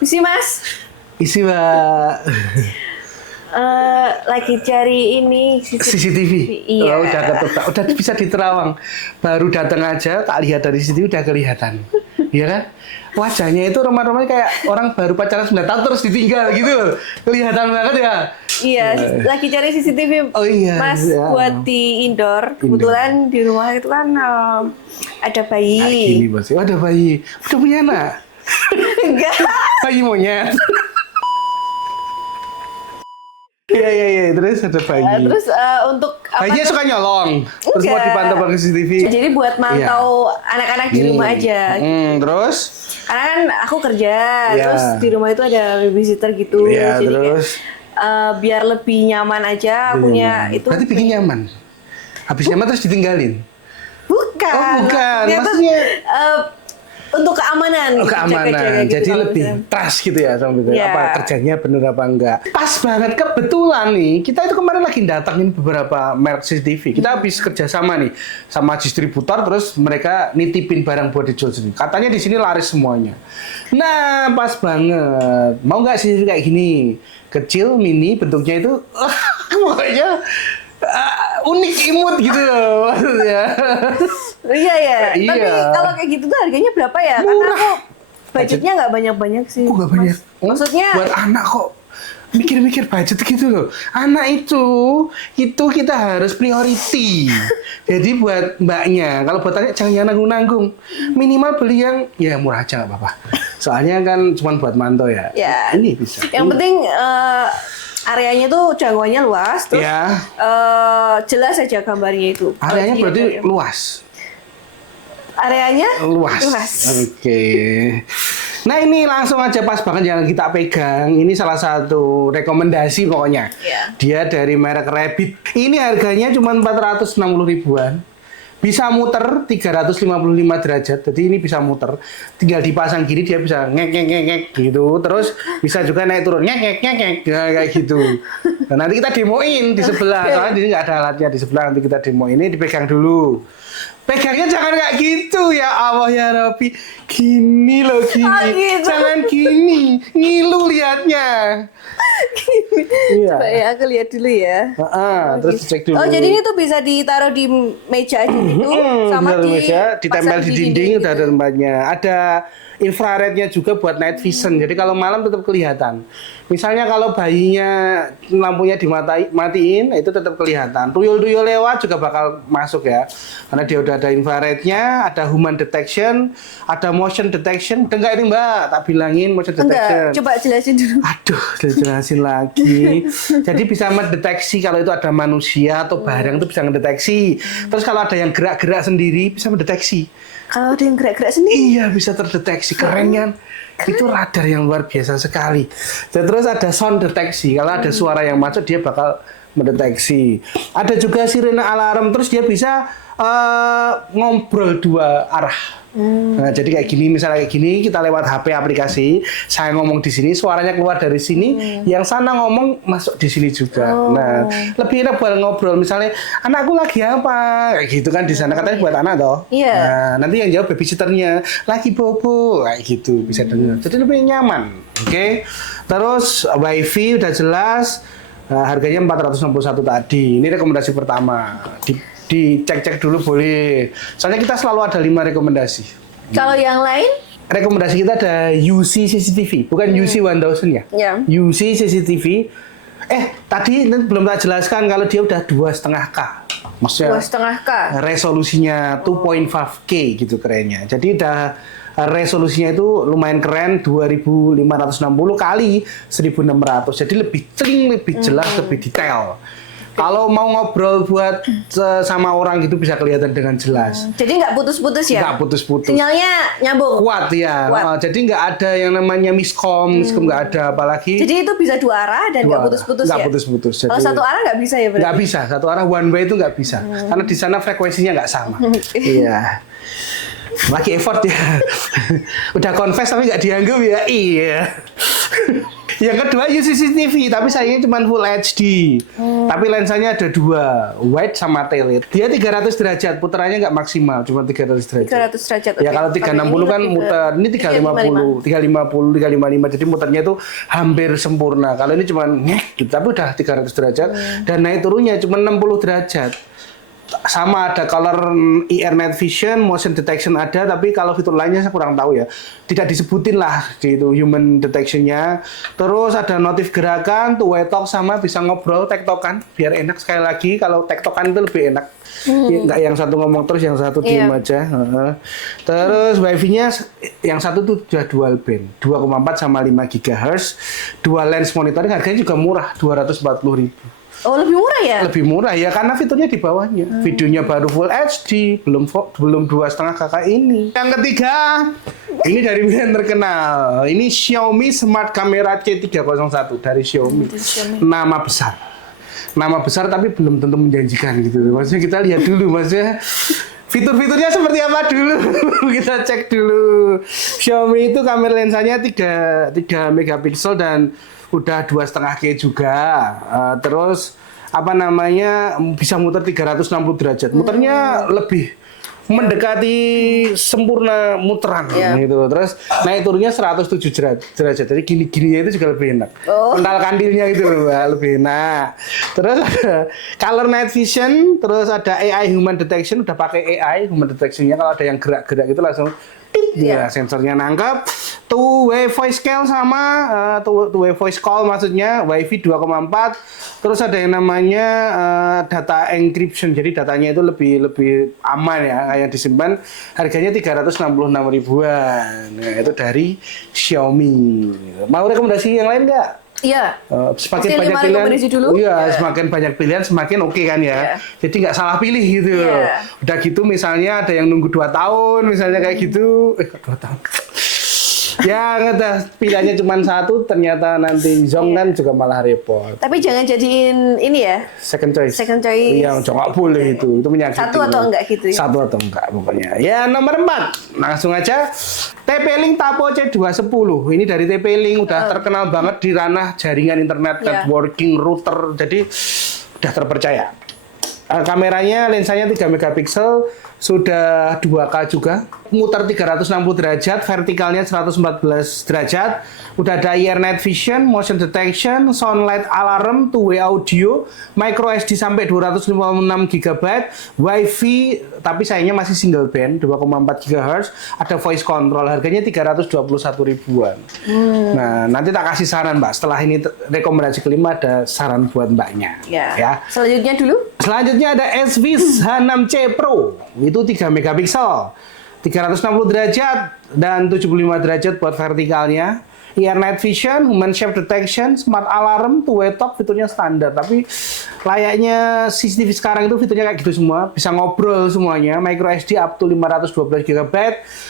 Isi Mas. Isi Mbak. Lagi cari ini CCTV. Iya. Oh, udah bisa diterawang. Baru datang aja tak lihat dari CCTV udah kelihatan. Iya kan? Wajahnya itu remah-remah kayak orang baru pacaran 9 tahun terus ditinggal gitu. Kelihatan banget ya. Iya, lagi cari CCTV. Oh iya. Mas iya. buat di indoor. Kebetulan di rumah itu kan ada bayi. Nah, gini Mas. Oh, ada bayi. Udah punya anak. Enggak. Bayi monyet. Iya, terus ada bayi. Terus untuk apa? Bayinya suka nyolong. Terus mau dipantau pakai CCTV. Jadi buat mantau anak-anak di rumah aja. Terus? Karena kan aku kerja, Iya. terus di rumah itu ada babysitter gitu. Iya, Jadi terus? biar lebih nyaman aja punya itu. Berarti bikin nyaman. Habis nyaman terus ditinggalin. Bukan. Oh, bukan. Ternyata, Maksudnya untuk keamanan. oh, gitu, keamanan. jaga-jaga gitu Jadi kalau lebih misalnya. trust gitu ya sama gitu. Iya. Apa kerjanya bener apa enggak. Pas banget kebetulan nih. Kita itu kemarin lagi datangin beberapa merek CCTV. Kita habis kerja sama nih sama distributor terus mereka nitipin barang buat dijual sendiri. Katanya di sini laris semuanya. Nah, pas banget. Mau nggak CCTV kayak gini? Kecil, mini, bentuknya itu pokoknya unik imut gitu loh maksudnya. Iya ya. Iya. Tapi kalau kayak gitu tuh harganya berapa ya? Karena Murah. aku budgetnya nggak banyak-banyak sih. Kok nggak banyak? Mas. Maksudnya buat anak kok mikir-mikir budget gitu loh. Anak itu kita harus priority. Jadi buat mbaknya, kalau buat anak jangan nanggung-nanggung. Minimal beli yang ya murah aja nggak apa-apa. Soalnya kan cuma buat mantau ya. Ya. Ini bisa. yang penting areanya tuh jangkauannya luas, terus Ya. jelas aja gambarnya itu. Areanya Kalau berarti dia- luas. Areanya Luas. Oke. Nah ini langsung aja pas banget yang kita pegang. Ini salah satu rekomendasi pokoknya. Iya. Dia dari merek Rabbit. Ini harganya cuma 460 ribuan. Bisa muter 355 derajat. Jadi ini bisa muter. Tinggal dipasang gini dia bisa ngek gitu. Terus bisa juga naik turun ngek kayak gitu. Nah, nanti kita demoin di sebelah. Soalnya di sini nggak ada alatnya di sebelah. Nanti kita demoin. Ini dipegang dulu. Pegangnya jangan kayak gitu ya Allah ya Rabbi. Gini loh gini. Oh, gitu. Jangan gini. Ngilu liatnya. Iya. Coba ya, aku lihat dulu ya. Terus cek dulu. Oh, jadi ini tuh bisa ditaruh di meja aja gitu, sama Di di meja, ditempel pasang di dinding udah ada tempatnya. Ada infrarednya juga buat night vision. Jadi kalau malam tetap kelihatan. Misalnya kalau bayinya lampunya dimatiin, itu tetap kelihatan. Tuyul-tuyul lewat juga bakal masuk ya. Karena dia udah ada infrarednya, ada human detection, ada motion detection. Udah enggak ini Mbak, tak bilangin motion detection. Enggak, coba jelasin dulu. Aduh, jelasin lagi. Jadi bisa mendeteksi kalau itu ada manusia atau barang itu bisa mendeteksi. Terus kalau ada yang gerak-gerak sendiri bisa mendeteksi. Kalau ada yang gerak-gerak sendiri. Iya, bisa terdeteksi. Keren kan? Itu radar yang luar biasa sekali. Dan terus ada sound deteksi. Kalau ada suara yang masuk dia bakal mendeteksi. Ada juga sirene alarm. Terus dia bisa ngobrol dua arah. Nah, jadi kayak gini, misalnya kayak gini, kita lewat HP aplikasi, saya ngomong di sini, suaranya keluar dari sini, yang sana ngomong masuk di sini juga. Nah, lebih enak buat ngobrol, misalnya anakku lagi apa, kayak gitu kan di sana katanya buat anak toh. Iya. Nah, nanti yang jawab babysitternya lagi bobo, kayak gitu bisa dengar. Jadi lebih nyaman, oke? Terus WiFi udah jelas, harganya 461 tadi. Ini rekomendasi pertama. Dicek-cek dulu boleh. Soalnya kita selalu ada 5 rekomendasi. Kalau yang lain? Rekomendasi kita ada UC CCTV, bukan UC 1000 ya. Ya. UC CCTV. Tadi belum tak jelaskan kalau dia udah 2,5K. Maksudnya 2,5K. resolusinya 2.5K gitu kerennya. Jadi udah resolusinya itu lumayan keren 2560 kali 1600. Jadi lebih clean, lebih jelas, lebih detail. Kalau mau ngobrol buat sama orang gitu bisa kelihatan dengan jelas. Jadi nggak putus-putus ya? Nggak putus-putus. Sinyalnya nyambung? Kuat ya. Kuat. Jadi nggak ada yang namanya miskom nggak ada apalagi. Jadi itu bisa dua arah dan nggak putus-putus ya? Nggak putus-putus. Kalau Jadi- satu arah nggak bisa ya berarti? Nggak bisa, satu arah one way itu nggak bisa. Karena di sana frekuensinya nggak sama. Iya. Lagi effort ya. Udah confess tapi nggak dianggap ya. Iya. Yang kedua UCCTV, tapi sayangnya cuma Full HD. Tapi lensanya ada dua, wide sama tele. Dia 300 derajat, putarannya nggak maksimal, cuma 300 derajat. 300 derajat. Ya kalau 360 kan muter, ini 350, 355, jadi muternya itu hampir sempurna. Kalau ini cuma gitu, tapi udah 300 derajat dan naik turunnya cuma 60 derajat. Sama ada color IR Night Vision, motion detection ada, tapi kalau fitur lainnya saya kurang tahu ya. Tidak disebutin lah di itu human detectionnya. Terus ada notif gerakan, two way talk sama bisa ngobrol tektokan, biar enak sekali lagi. Kalau tektokan itu lebih enak. Ya, nggak yang satu ngomong terus, yang satu diem aja. Terus wifi-nya yang satu tuh sudah dual band, 2,4 sama 5 GHz. Dual lens monitoring, harganya juga murah, 240.000. Oh, lebih murah ya? Lebih murah ya, karena fiturnya di bawahnya. Videonya baru Full HD, belum 2,5 kakak ini. Yang ketiga, ini dari brand terkenal. Ini Xiaomi Smart Camera C301 dari Xiaomi. Nama besar tapi belum tentu menjanjikan gitu. Maksudnya kita lihat dulu, maksudnya fitur-fiturnya seperti apa dulu. Kita cek dulu. Xiaomi itu kamera lensanya 3 megapiksel dan udah 2,5K juga. Terus apa namanya, bisa muter 360 derajat. Muternya lebih mendekati sempurna muteran gitu. Terus naik turunnya 107 derajat. Jadi gini-gininya itu juga lebih enak. Pental kandilnya gitu loh, lebih enak. Terus ada color night vision, terus ada AI human detection, udah pakai AI human detectionnya, kalau ada yang gerak-gerak gitu langsung ya, sensornya nangkep. Two-way voice call sama two-way voice call, maksudnya Wi-Fi 2,4. Terus ada yang namanya data encryption, jadi datanya itu lebih aman ya, yang disimpan. Harganya 366 ribuan. Nah, itu dari Xiaomi. Mau rekomendasi yang lain nggak? Iya. Semakin banyak pilihan, semakin banyak pilihan semakin oke kan ya. Jadi nggak salah pilih gitu. Udah gitu misalnya ada yang nunggu 2 tahun, misalnya kayak gitu. 2 tahun. Ya nggak, pilihannya cuma satu, ternyata nanti Zong kan juga malah repot. Tapi jangan jadiin ini ya. Second choice. Iya, nggak boleh itu menyakiti. Satu atau enggak gitu ya. Satu atau enggak pokoknya. Ya nomor 4, langsung aja. TP-Link Tapo C210. Ini dari TP-Link, udah terkenal banget di ranah jaringan internet, networking, router, jadi udah terpercaya. Kameranya, lensanya 3 megapiksel, sudah 2K juga, muter 360 derajat, vertikalnya 114 derajat, udah ada IR Night Vision, motion detection, sound light alarm, two-way audio, micro SD sampai 256 GB, Wi-Fi, tapi sayangnya masih single band, 2,4 GHz, ada voice control, harganya 321 ribuan. Nah, nanti tak kasih saran Mbak, setelah ini rekomendasi kelima ada saran buat Mbaknya. Ya. Selanjutnya dulu? Selanjutnya ada SVIS H6C Pro, itu 3 megapiksel, 360 derajat dan 75 derajat buat vertikalnya. IR Night Vision, Human Shape Detection, Smart Alarm, two-way talk, fiturnya standar. Tapi layaknya CCTV sekarang itu fiturnya kayak gitu semua, bisa ngobrol semuanya. Micro SD up to 512 GB,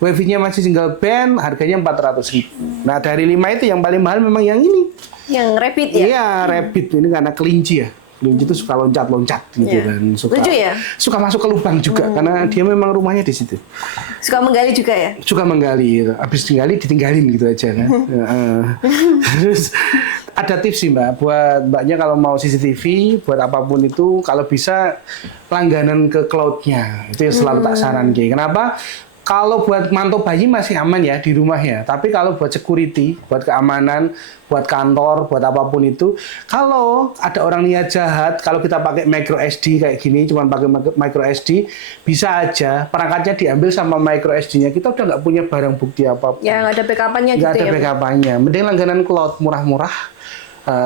Wi-Fi-nya masih single band, harganya 400.000. Nah dari 5 itu yang paling mahal memang yang ini. Yang Rapid ya? Iya, Rapid ini karena kelinci ya. Kelinci itu suka loncat-loncat gitu kan, lucu ya? Suka masuk ke lubang juga karena dia memang rumahnya di situ. Suka menggali juga ya? Suka menggali, habis digali ditinggalin gitu aja kan. Terus ada tips sih Mbak, buat Mbaknya kalau mau CCTV, buat apapun itu, kalau bisa langganan ke cloud-nya, itu yang selalu tak saran. Kenapa? Kalau buat mantau bayi masih aman ya di rumah ya, tapi kalau buat security, buat keamanan, buat kantor, buat apapun itu, kalau ada orang niat jahat, kalau kita pakai micro SD kayak gini, cuma pakai micro SD, bisa aja perangkatnya diambil sama micro SD-nya, kita udah nggak punya barang bukti apapun. Ya nggak ada backup-nya gitu ya. Nggak ada backup-nya, mending langganan cloud murah-murah.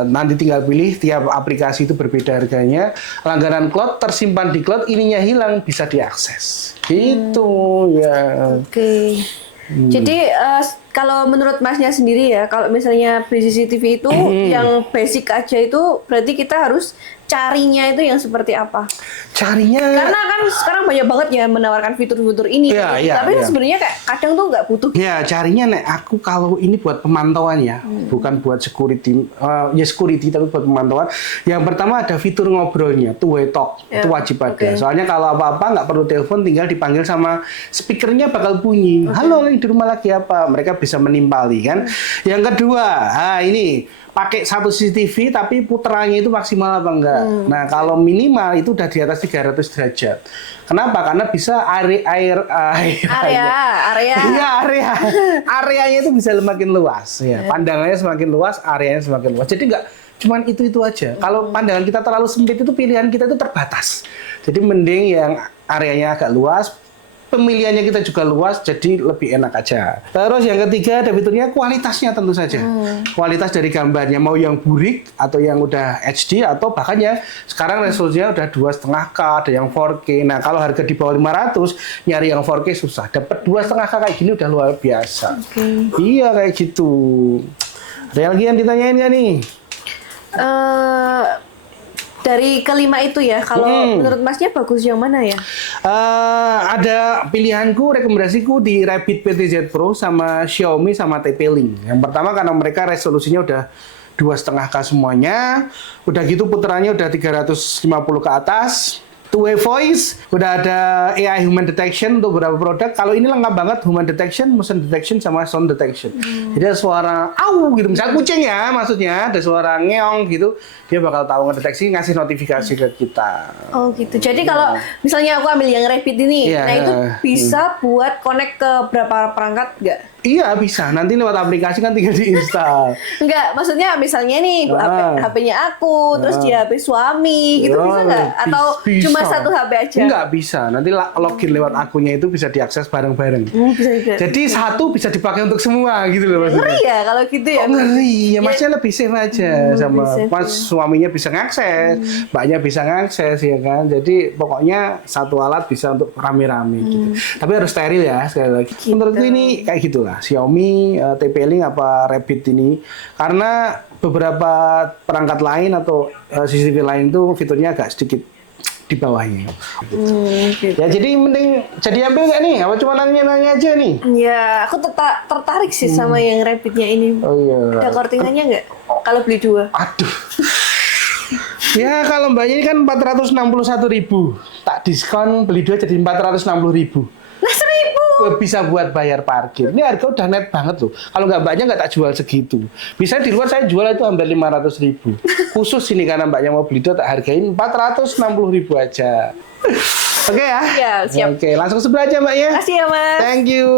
Nanti tinggal pilih, tiap aplikasi itu berbeda harganya. Langganan cloud tersimpan di cloud, ininya hilang bisa diakses. Gitu ya. Oke. Jadi kalau menurut Masnya sendiri ya, kalau misalnya beli CCTV itu yang basic aja itu berarti kita harus carinya itu yang seperti apa? Carinya karena kan sekarang banyak banget ya menawarkan fitur-fitur ini, tapi sebenarnya kayak kadang tuh nggak butuh. Ya carinya nek aku kalau ini buat pemantauan ya, bukan buat security, ya security tapi buat pemantauan. Yang pertama ada fitur ngobrolnya, two-way talk, itu wajib ada. Soalnya kalau apa-apa nggak perlu telepon, tinggal dipanggil sama speakernya bakal bunyi. Halo, di rumah lagi apa? Mereka bisa menimpali kan. Yang kedua, ini pakai satu CCTV tapi putarannya itu maksimal apa enggak. Nah, kalau minimal itu udah di atas 300 derajat. Kenapa? Karena bisa areanya itu bisa semakin luas ya. Pandangannya semakin luas, areanya semakin luas. Jadi enggak cuman itu aja. Kalau pandangan kita terlalu sempit itu pilihan kita itu terbatas. Jadi mending yang areanya agak luas, pemilihannya kita juga luas, jadi lebih enak aja. Terus yang ketiga ada fiturnya kualitasnya tentu saja. Kualitas dari gambarnya mau yang burik atau yang udah HD atau bahkan ya sekarang resolusinya udah 2,5K, ada yang 4K. Nah kalau harga di bawah 500 nyari yang 4K susah. Dapat 2,5K kayak gini udah luar biasa. Iya kayak gitu. Ada lagi yang ditanyain nggak nih? Dari kelima itu ya, kalau menurut Masnya bagus yang mana ya? Ada pilihanku, rekomendasiku di Rabbit PTZ Pro sama Xiaomi sama TP-Link. Yang pertama karena mereka resolusinya udah 2,5K semuanya, udah gitu putarannya udah 350 ke atas. Two-way voice, udah ada AI human detection untuk beberapa produk. Kalau ini lengkap banget, human detection, motion detection, sama sound detection. Jadi ada suara au gitu, misalnya kucing ya, maksudnya ada suara ngeong gitu, dia bakal tahu ngedeteksi, ngasih notifikasi ke kita. Oh gitu. Jadi kalau misalnya aku ambil yang Rabbit ini, nah itu bisa buat connect ke berapa perangkat nggak? Iya bisa, nanti lewat aplikasi kan tinggal diinstal. Enggak, maksudnya misalnya nih HP-nya aku, terus di HP suami, gitu bisa nggak? Atau cuma satu HP aja? Enggak bisa, nanti login lewat akunnya itu bisa diakses bareng-bareng. Bisa juga. Jadi satu bisa dipakai untuk semua gitu loh maksudnya. Ngeri ya kalau gitu ya? Ngeri, ya masnya lebih safe aja sama pas suaminya bisa ngakses, mbaknya bisa ngakses ya kan. Jadi pokoknya satu alat bisa untuk rame-rame gitu. Tapi harus steril ya sekali lagi. Menurutku ini kayak gitulah. Xiaomi, TP-Link apa Rabbit ini, karena beberapa perangkat lain atau CCTV lain tuh fiturnya agak sedikit di bawahnya. Gitu. Ya jadi mending jadi ambil nggak nih? Apa cuma nanya-nanya aja nih? Ya, aku tertarik sih sama yang Rabbitnya ini. Oh iya. Ada kortingannya nggak? Kalau beli dua? Aduh. Ya kalau mbaknya ini kan 461.000, tak diskon beli dua jadi 460.000. Nah, 1.000. Bisa buat bayar parkir. Ini harga udah net banget loh. Kalau nggak mbaknya nggak tak jual segitu. Bisa di luar saya jual itu hampir 500.000. Khusus ini karena mbaknya mau beli itu tak hargain 460.000 aja. Oke ya? Ya, siap. Oke, langsung sebelah aja mbak ya. Makasih ya, Mas. Thank you.